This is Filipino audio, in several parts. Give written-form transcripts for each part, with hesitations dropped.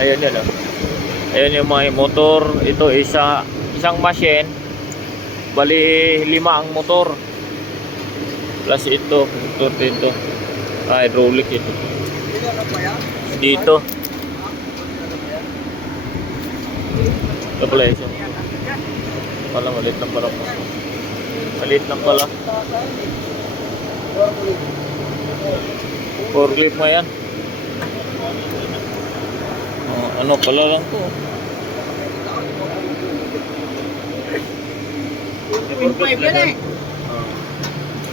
Ayan yan, oh. Ayan yung mga motor. Ito isang machine. Bali 5 ang motor. Plus ito hydraulic ito. Dito. Ito pala isa. Pala maliit lang pala po. Maliit lang pala. Forklift mo yan. Ano pala lang to.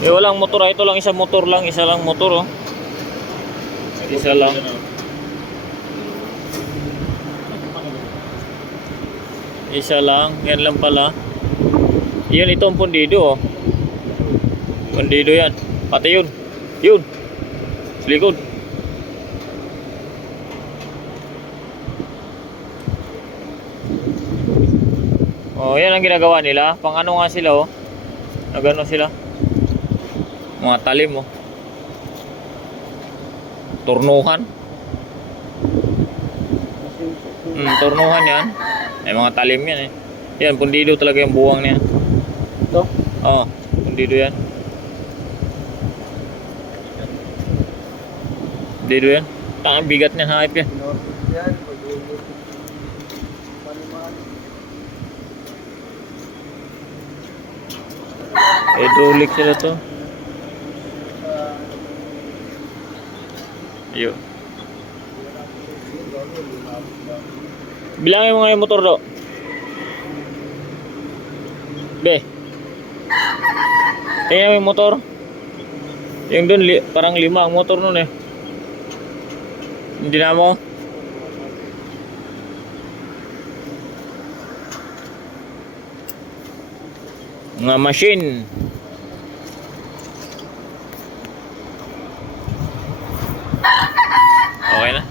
Walang motor. Ito lang isang motor lang. Isa lang motor, oh. Isa lang. Isa lang. Yan lang pala. Yan, ito ang pundido, oh. Pundido yan. Pati yun. Yun. Sa likod. Oh, yan ang ginagawa nila. Pang ano nga sila, oh. Nagano sila. Mga talim, oh. Turnuhan. Turnuhan yan. Ay mga talim yan, eh. Yan, pundido talaga yung buwang niya. Ito? Oo, pundido yan. Pundido yan. Tangang bigat niyan, hype yan. Hydraulic sila to. Ayun. Bilangin mo nga yung motor do. Be. Tingnan mo yung motor. Yung dun parang 5 ang motor nun, eh. Hindi na mo. Mga machine. Okay na.